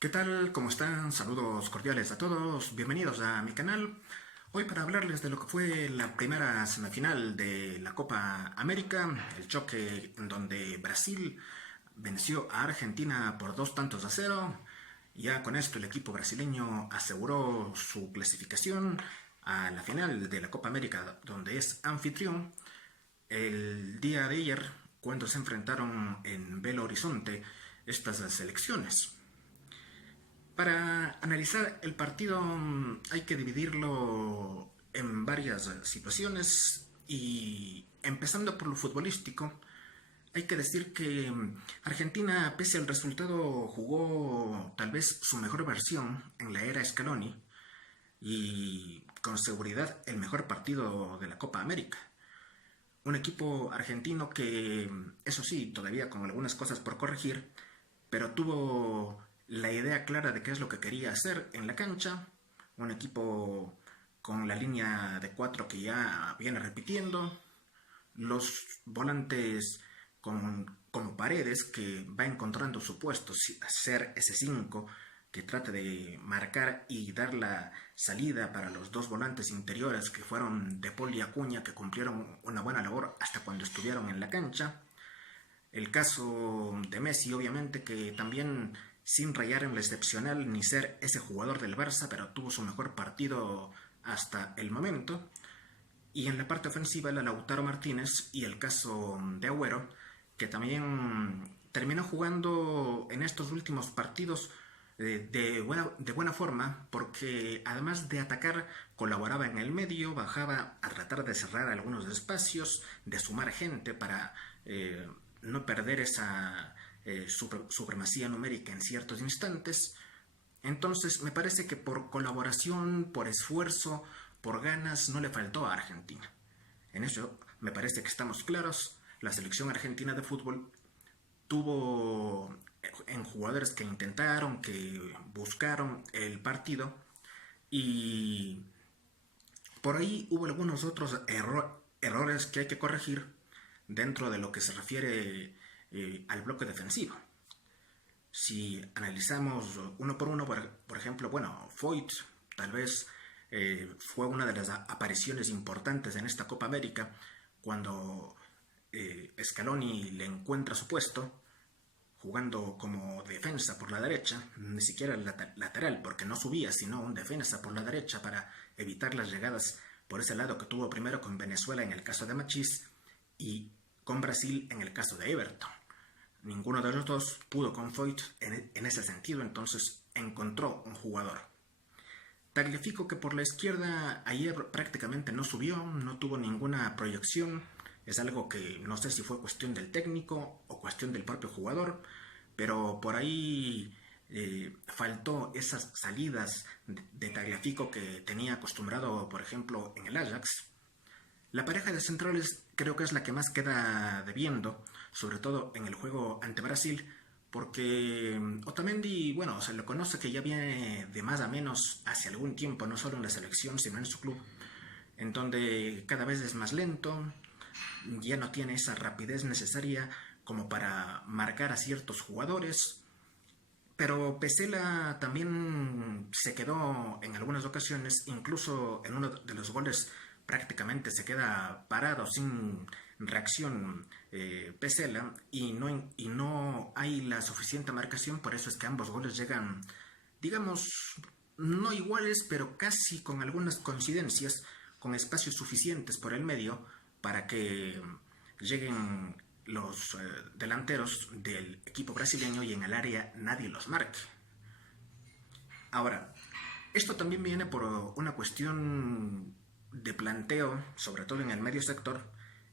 ¿Qué tal? ¿Cómo están? Saludos cordiales a todos. Bienvenidos a mi canal. Hoy para hablarles de lo que fue la primera semifinal de la Copa América, el choque en donde Brasil venció a Argentina por 2 tantos a 0. Ya con esto el equipo brasileño aseguró su clasificación a la final de la Copa América, donde es anfitrión. El día de ayer, cuando se enfrentaron en Belo Horizonte estas selecciones. Para analizar el partido hay que dividirlo en varias situaciones y empezando por lo futbolístico, hay que decir que Argentina, pese al resultado, jugó tal vez su mejor versión en la era Scaloni y con seguridad el mejor partido de la Copa América. Un equipo argentino que, eso sí, todavía con algunas cosas por corregir, pero tuvo la idea clara de qué es lo que quería hacer en la cancha. Un equipo con la línea de cuatro que ya viene repitiendo, los volantes como Paredes, que va encontrando su puesto, ser ese 5 que trate de marcar y dar la salida para los dos volantes interiores que fueron De Paul y Acuña, que cumplieron una buena labor hasta cuando estuvieron en la cancha. El caso de Messi, obviamente, que también sin rayar en lo excepcional ni ser ese jugador del Barça, pero tuvo su mejor partido hasta el momento. Y en la parte ofensiva, la Lautaro Martínez y el caso de Agüero, que también terminó jugando en estos últimos partidos de buena forma, porque además de atacar, colaboraba en el medio, bajaba a tratar de cerrar algunos espacios, de sumar gente para no perder esa supremacía numérica en ciertos instantes. Entonces me parece que por colaboración, por esfuerzo, por ganas, no le faltó a Argentina. En eso me parece que estamos claros. La selección argentina de fútbol tuvo en jugadores que intentaron, que buscaron el partido, y por ahí hubo algunos otros errores que hay que corregir dentro de lo que se refiere al bloque defensivo. Si analizamos uno por uno, por ejemplo, bueno, Foyt tal vez fue una de las apariciones importantes en esta Copa América cuando Scaloni le encuentra su puesto jugando como defensa por la derecha, ni siquiera lateral, porque no subía, sino un defensa por la derecha para evitar las llegadas por ese lado que tuvo primero con Venezuela en el caso de Machís y con Brasil en el caso de Everton. Ninguno de los dos pudo con Foyt en ese sentido, entonces encontró un jugador. Tagliafico, que por la izquierda ayer prácticamente no subió, no tuvo ninguna proyección. Es algo que no sé si fue cuestión del técnico o cuestión del propio jugador, pero por ahí faltó esas salidas de Tagliafico que tenía acostumbrado, por ejemplo, en el Ajax. La pareja de centrales creo que es la que más queda debiendo, sobre todo en el juego ante Brasil, porque Otamendi, bueno, se lo conoce que ya viene de más a menos hace algún tiempo, no solo en la selección, sino en su club, en donde cada vez es más lento, ya no tiene esa rapidez necesaria como para marcar a ciertos jugadores, pero Pesela también se quedó en algunas ocasiones, incluso en uno de los goles prácticamente se queda parado sin reacción Pesela y no hay la suficiente marcación, por eso es que ambos goles llegan, digamos, no iguales, pero casi con algunas coincidencias, con espacios suficientes por el medio para que lleguen los delanteros del equipo brasileño y en el área nadie los marque. Ahora, esto también viene por una cuestión de planteo, sobre todo en el medio sector,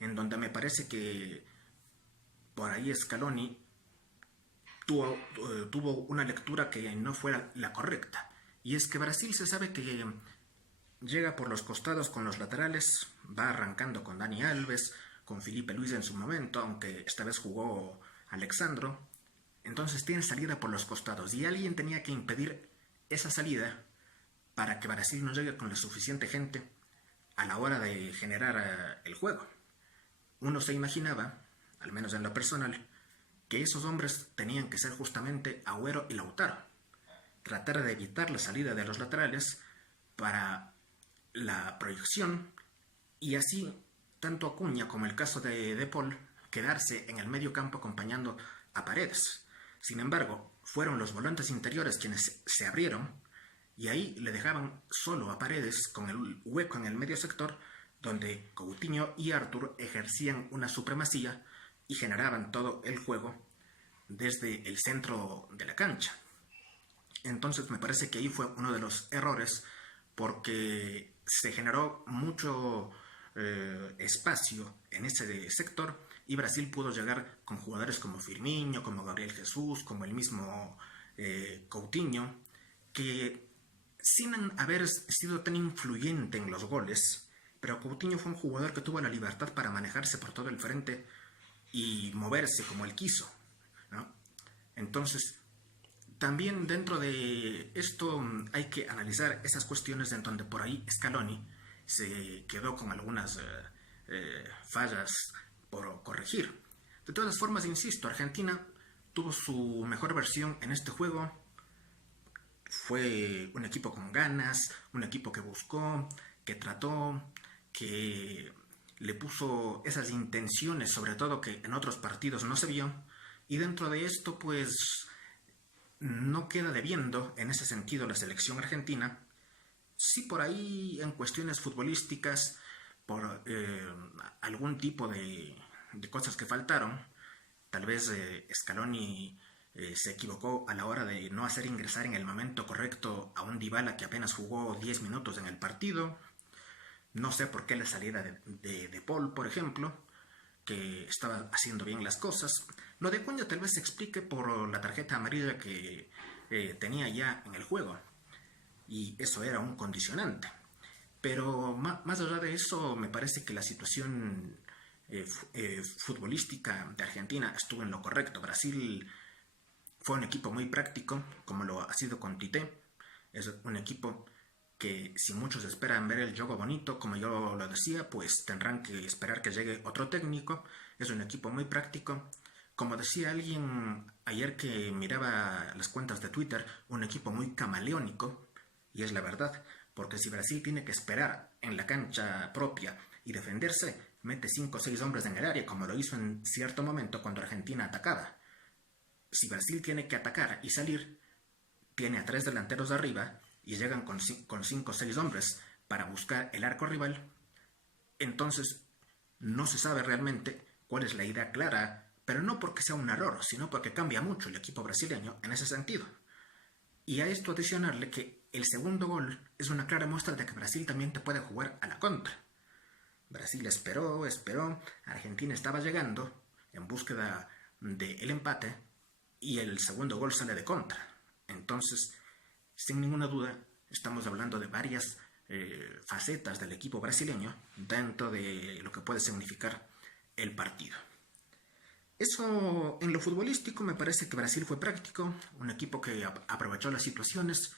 en donde me parece que por ahí Scaloni tuvo una lectura que no fue la correcta. Y es que Brasil se sabe que llega por los costados con los laterales, va arrancando con Dani Alves, con Felipe Luis en su momento, aunque esta vez jugó Alexandro. Entonces tiene salida por los costados y alguien tenía que impedir esa salida para que Brasil no llegue con la suficiente gente a la hora de generar el juego. Uno se imaginaba, al menos en lo personal, que esos hombres tenían que ser justamente Agüero y Lautaro. tratar de evitar la salida de los laterales para la proyección y así tanto Acuña como el caso de Paul quedarse en el medio campo acompañando a Paredes. Sin embargo, fueron los volantes interiores quienes se abrieron y ahí le dejaban solo a Paredes con el hueco en el medio sector donde Coutinho y Arthur ejercían una supremacía y generaban todo el juego desde el centro de la cancha. Entonces me parece que ahí fue uno de los errores porque se generó mucho espacio en ese sector y Brasil pudo llegar con jugadores como Firmino, como Gabriel Jesús, como el mismo Coutinho, que sin haber sido tan influyente en los goles, pero Coutinho fue un jugador que tuvo la libertad para manejarse por todo el frente y moverse como él quiso, ¿no? Entonces, también dentro de esto hay que analizar esas cuestiones en donde por ahí Scaloni se quedó con algunas fallas por corregir. De todas formas, insisto, Argentina tuvo su mejor versión en este juego. Fue un equipo con ganas, un equipo que buscó, que trató, que le puso esas intenciones, sobre todo que en otros partidos no se vio. Y dentro de esto, pues, no queda debiendo en ese sentido la selección argentina. Sí, por ahí en cuestiones futbolísticas, por algún tipo de cosas que faltaron, tal vez Scaloni se equivocó a la hora de no hacer ingresar en el momento correcto a un Dybala que apenas jugó 10 minutos en el partido. No sé por qué la salida de Paul, por ejemplo, que estaba haciendo bien las cosas. Lo de Acuña tal vez se explique por la tarjeta amarilla que tenía ya en el juego. Y eso era un condicionante. Pero más allá de eso, me parece que la situación futbolística de Argentina estuvo en lo correcto. Brasil fue un equipo muy práctico, como lo ha sido con Tite. Es un equipo que si muchos esperan ver el juego bonito, como yo lo decía, pues tendrán que esperar que llegue otro técnico. Es un equipo muy práctico. Como decía alguien ayer que miraba las cuentas de Twitter, un equipo muy camaleónico, y es la verdad, porque si Brasil tiene que esperar en la cancha propia y defenderse, mete 5 o 6 hombres en el área, como lo hizo en cierto momento cuando Argentina atacaba. Si Brasil tiene que atacar y salir, tiene a 3 delanteros de arriba y llegan con 5 o 6 hombres para buscar el arco rival, entonces no se sabe realmente cuál es la idea clara, pero no porque sea un error, sino porque cambia mucho el equipo brasileño en ese sentido. Y a esto adicionarle que el segundo gol es una clara muestra de que Brasil también te puede jugar a la contra. Brasil esperó, Argentina estaba llegando en búsqueda del empate y el segundo gol sale de contra. Entonces, sin ninguna duda, estamos hablando de varias facetas del equipo brasileño dentro de lo que puede significar el partido. Eso en lo futbolístico me parece que Brasil fue práctico, un equipo que aprovechó las situaciones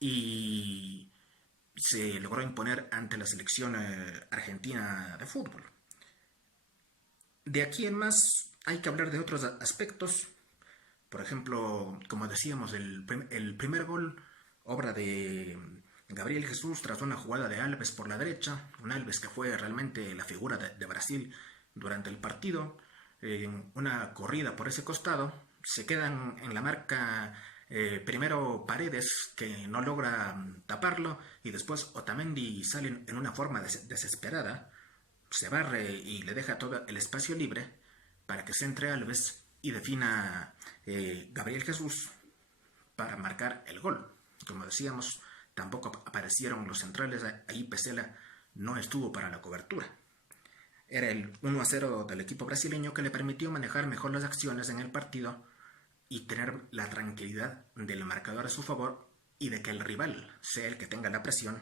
y se logró imponer ante la selección argentina de fútbol. De aquí en más hay que hablar de otros aspectos. Por ejemplo, como decíamos, el primer gol, obra de Gabriel Jesús tras una jugada de Alves por la derecha, un Alves que fue realmente la figura de Brasil durante el partido, una corrida por ese costado, se quedan en la marca primero Paredes que no logra taparlo y después Otamendi sale en una forma desesperada, se barre y le deja todo el espacio libre para que se entre Alves y defina Gabriel Jesús para marcar el gol. Como decíamos, tampoco aparecieron los centrales, ahí Pesela no estuvo para la cobertura. Era el 1-0 del equipo brasileño que le permitió manejar mejor las acciones en el partido y tener la tranquilidad del marcador a su favor y de que el rival sea el que tenga la presión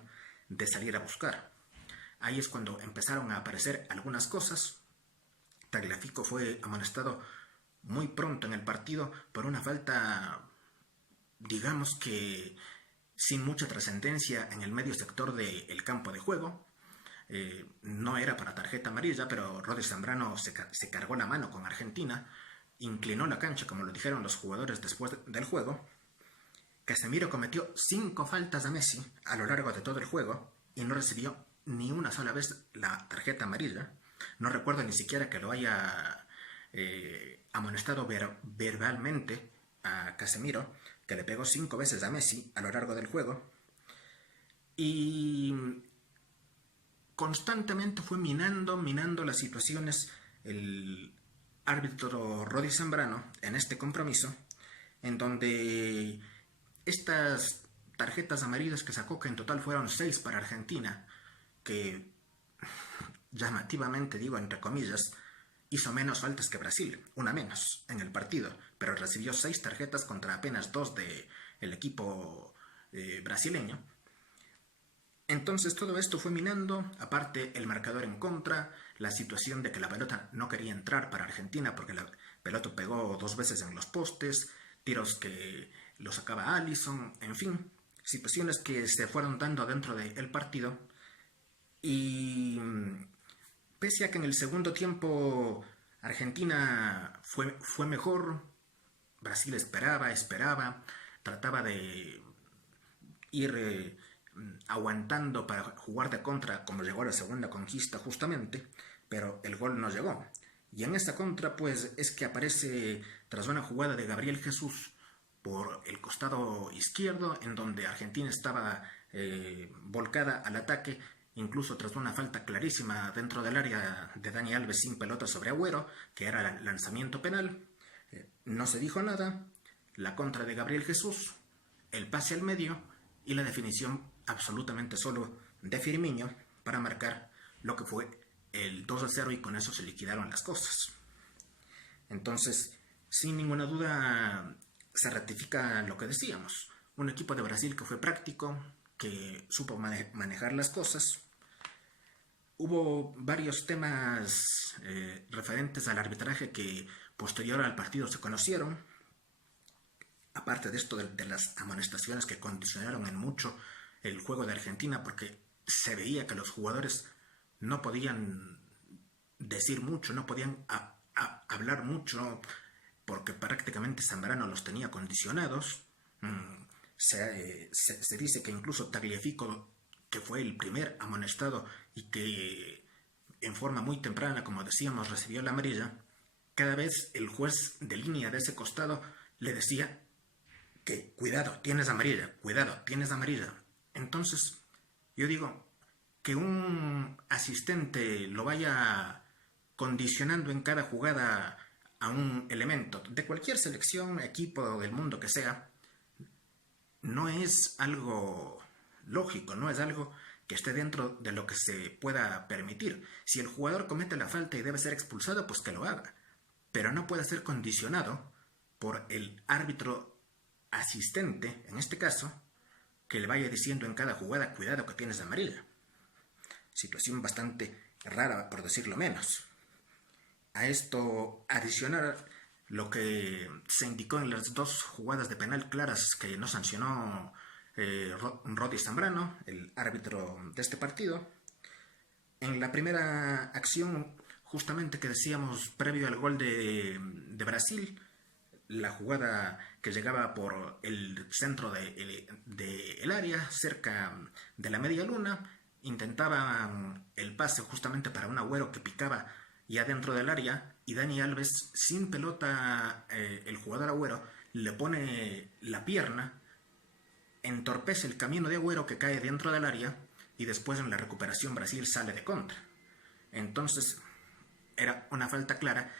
de salir a buscar. Ahí es cuando empezaron a aparecer algunas cosas. Tagliafico fue amonestado muy pronto en el partido por una falta, digamos que sin mucha trascendencia en el medio sector del campo de juego. No era para tarjeta amarilla, pero Rodri Zambrano se cargó la mano con Argentina, inclinó la cancha como lo dijeron los jugadores después del juego Casemiro cometió 5 faltas a Messi a lo largo de todo el juego y no recibió ni una sola vez la tarjeta amarilla. No recuerdo ni siquiera que lo haya amonestado verbalmente a Casemiro, que le pegó 5 veces a Messi a lo largo del juego. Y constantemente fue minando las situaciones el árbitro Rodi Zambrano en este compromiso, en donde estas tarjetas amarillas que sacó, que en total fueron 6 para Argentina, que llamativamente digo entre comillas, hizo menos faltas que Brasil, una menos en el partido, pero recibió 6 tarjetas contra apenas 2 del equipo brasileño. Entonces todo esto fue minando, aparte el marcador en contra, la situación de que la pelota no quería entrar para Argentina porque la pelota pegó 2 veces en los postes, tiros que lo sacaba Alisson, en fin, situaciones que se fueron dando dentro del partido. Y pese a que en el segundo tiempo Argentina fue mejor, Brasil esperaba, trataba de ir aguantando para jugar de contra, como llegó a la segunda conquista justamente, pero el gol no llegó. Y en esa contra pues es que aparece tras una jugada de Gabriel Jesús por el costado izquierdo, en donde Argentina estaba volcada al ataque, incluso tras una falta clarísima dentro del área de Dani Alves sin pelota sobre Agüero, que era lanzamiento penal. No se dijo nada, la contra de Gabriel Jesús, el pase al medio y la definición absolutamente solo de Firmino para marcar lo que fue el 2-0, y con eso se liquidaron las cosas. Entonces, sin ninguna duda, se ratifica lo que decíamos. Un equipo de Brasil que fue práctico, que supo manejar las cosas. Hubo varios temas referentes al arbitraje que posterior al partido se conocieron. Aparte de esto de las amonestaciones que condicionaron en mucho el juego de Argentina, porque se veía que los jugadores no podían decir mucho, no podían hablar mucho, porque prácticamente Zambrano los tenía condicionados. Se dice que incluso Tagliafico, que fue el primer amonestado y que en forma muy temprana, como decíamos, recibió la amarilla, cada vez el juez de línea de ese costado le decía que cuidado, tienes amarilla, cuidado, tienes amarilla. Entonces, yo digo, que un asistente lo vaya condicionando en cada jugada a un elemento de cualquier selección, equipo del mundo que sea, no es algo lógico, no es algo que esté dentro de lo que se pueda permitir. Si el jugador comete la falta y debe ser expulsado, pues que lo haga, pero no puede ser condicionado por el árbitro asistente, en este caso, que le vaya diciendo en cada jugada, cuidado que tienes amarilla. Situación bastante rara, por decirlo menos. A esto adicionar lo que se indicó en las 2 jugadas de penal claras que no sancionó Rodi Zambrano, el árbitro de este partido. En la primera acción, justamente que decíamos previo al gol de Brasil, la jugada que llegaba por el centro del área, cerca de la media luna, intentaban el pase justamente para un Agüero que picaba ya dentro del área, y Dani Alves, sin pelota, el jugador Agüero le pone la pierna, entorpece el camino de Agüero, que cae dentro del área, y después en la recuperación Brasil sale de contra. Entonces era una falta clara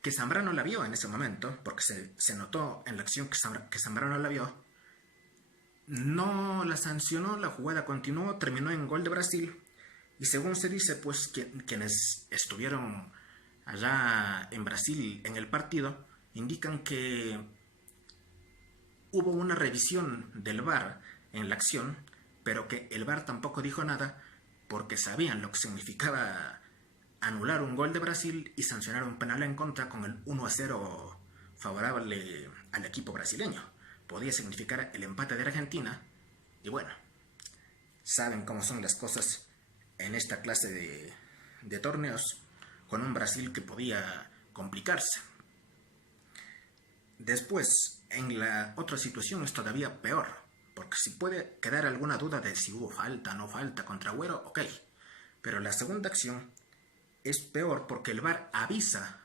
que Zambrano la vio en ese momento, porque se notó en la acción que Zambrano la vio. No la sancionó, la jugada continuó, terminó en gol de Brasil, y según se dice, pues quienes estuvieron allá en Brasil en el partido indican que hubo una revisión del VAR en la acción, pero que el VAR tampoco dijo nada porque sabían lo que significaba anular un gol de Brasil y sancionar un penal en contra con el 1-0 favorable al equipo brasileño. Podía significar el empate de Argentina, y bueno, saben cómo son las cosas en esta clase de torneos, con un Brasil que podía complicarse. Después, En la otra situación es todavía peor, porque si puede quedar alguna duda de si hubo falta o no falta contra Agüero, ok. Pero la segunda acción es peor porque el VAR avisa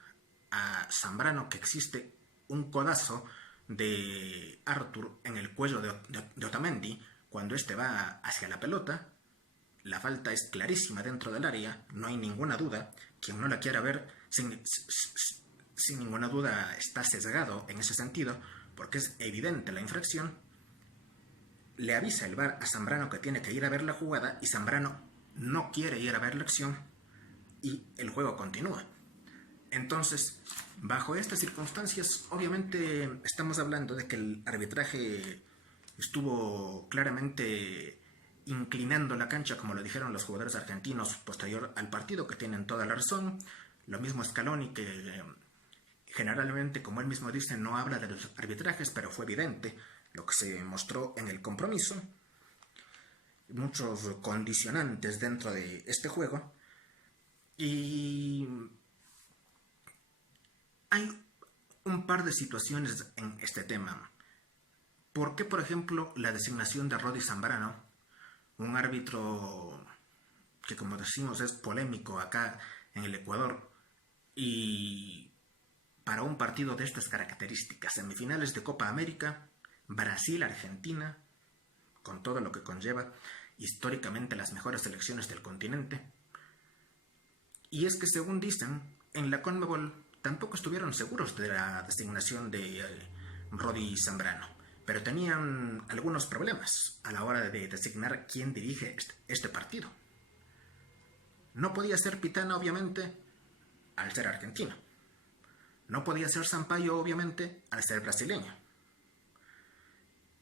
a Zambrano que existe un codazo de Arthur en el cuello de Otamendi cuando este va hacia la pelota. La falta es clarísima dentro del área, no hay ninguna duda. Quien no la quiera ver, sin ninguna duda está sesgado en ese sentido, porque es evidente la infracción. Le avisa el VAR a Zambrano que tiene que ir a ver la jugada y Zambrano no quiere ir a ver la acción y el juego continúa. Entonces, bajo estas circunstancias, obviamente estamos hablando de que el arbitraje estuvo claramente inclinando la cancha, como lo dijeron los jugadores argentinos posterior al partido, que tienen toda la razón. Lo mismo Scaloni, que generalmente, como él mismo dice, no habla de los arbitrajes, pero fue evidente lo que se mostró en el compromiso. Muchos condicionantes dentro de este juego. Y hay un par de situaciones en este tema. ¿Por qué, por ejemplo, la designación de Rodi Zambrano, un árbitro que, como decimos, es polémico acá en el Ecuador, y para un partido de estas características, semifinales de Copa América, Brasil-Argentina, con todo lo que conlleva, históricamente las mejores selecciones del continente? Y es que, según dicen, en la CONMEBOL tampoco estuvieron seguros de la designación de Rodi Zambrano, pero tenían algunos problemas a la hora de designar quién dirige este partido. No podía ser Pitana, obviamente, al ser argentino. No podía ser Sampaio, obviamente, al ser brasileño.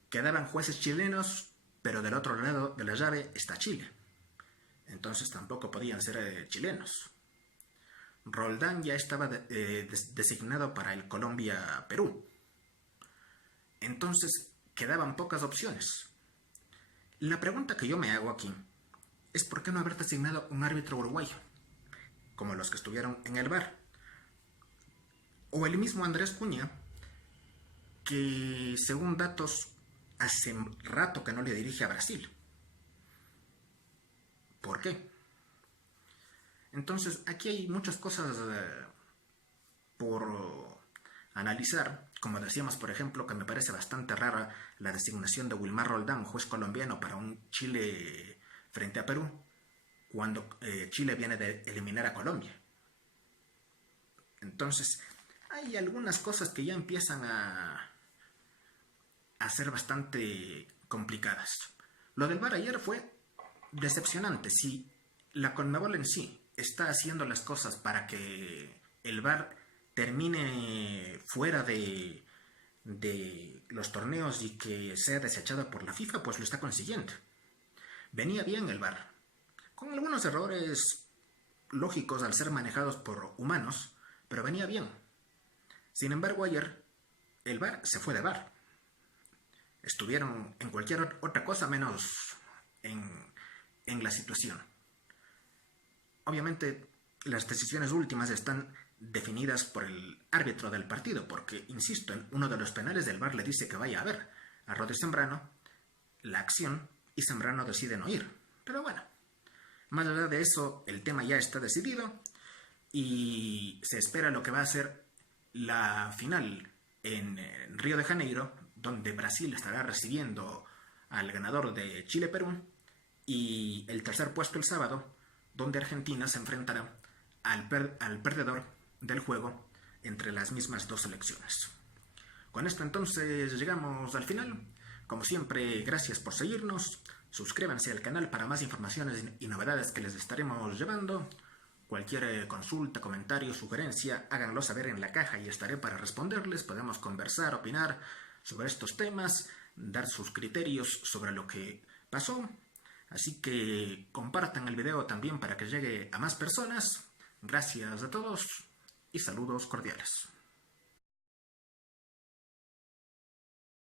Quedaban jueces chilenos, pero del otro lado de la llave está Chile. Entonces tampoco podían ser chilenos. Roldán ya estaba designado para el Colombia-Perú. Entonces quedaban pocas opciones. La pregunta que yo me hago aquí es por qué no haber designado un árbitro uruguayo, como los que estuvieron en el VAR. O el mismo Andrés Cunha, que según datos hace rato que no le dirige a Brasil. ¿Por qué? Entonces aquí hay muchas cosas por analizar. Como decíamos, por ejemplo, que me parece bastante rara la designación de Wilmar Roldán, juez colombiano, para un Chile frente a Perú, cuando Chile viene de eliminar a Colombia. Entonces, hay algunas cosas que ya empiezan a ser bastante complicadas. Lo del VAR ayer fue decepcionante. Si la CONMEBOL en sí está haciendo las cosas para que el VAR termine fuera de los torneos y que sea desechado por la FIFA, pues lo está consiguiendo. Venía bien el VAR, con algunos errores lógicos al ser manejados por humanos, pero venía bien. Sin embargo, ayer el VAR se fue de VAR. Estuvieron en cualquier otra cosa menos en la situación. Obviamente, las decisiones últimas están definidas por el árbitro del partido, porque, insisto, en uno de los penales del VAR le dice que vaya a ver a Rodi Zambrano la acción y Zambrano decide no ir. Pero bueno, más allá de eso, el tema ya está decidido y se espera lo que va a ser la final en Río de Janeiro, donde Brasil estará recibiendo al ganador de Chile-Perú, y el tercer puesto el sábado, donde Argentina se enfrentará al perdedor del juego entre las mismas dos selecciones. Con esto entonces llegamos al final. Como siempre, gracias por seguirnos. Suscríbanse al canal para más informaciones y novedades que les estaremos llevando. Cualquier consulta, comentario, sugerencia, háganlo saber en la caja y estaré para responderles. Podemos conversar, opinar sobre estos temas, dar sus criterios sobre lo que pasó. Así que compartan el video también para que llegue a más personas. Gracias a todos y saludos cordiales.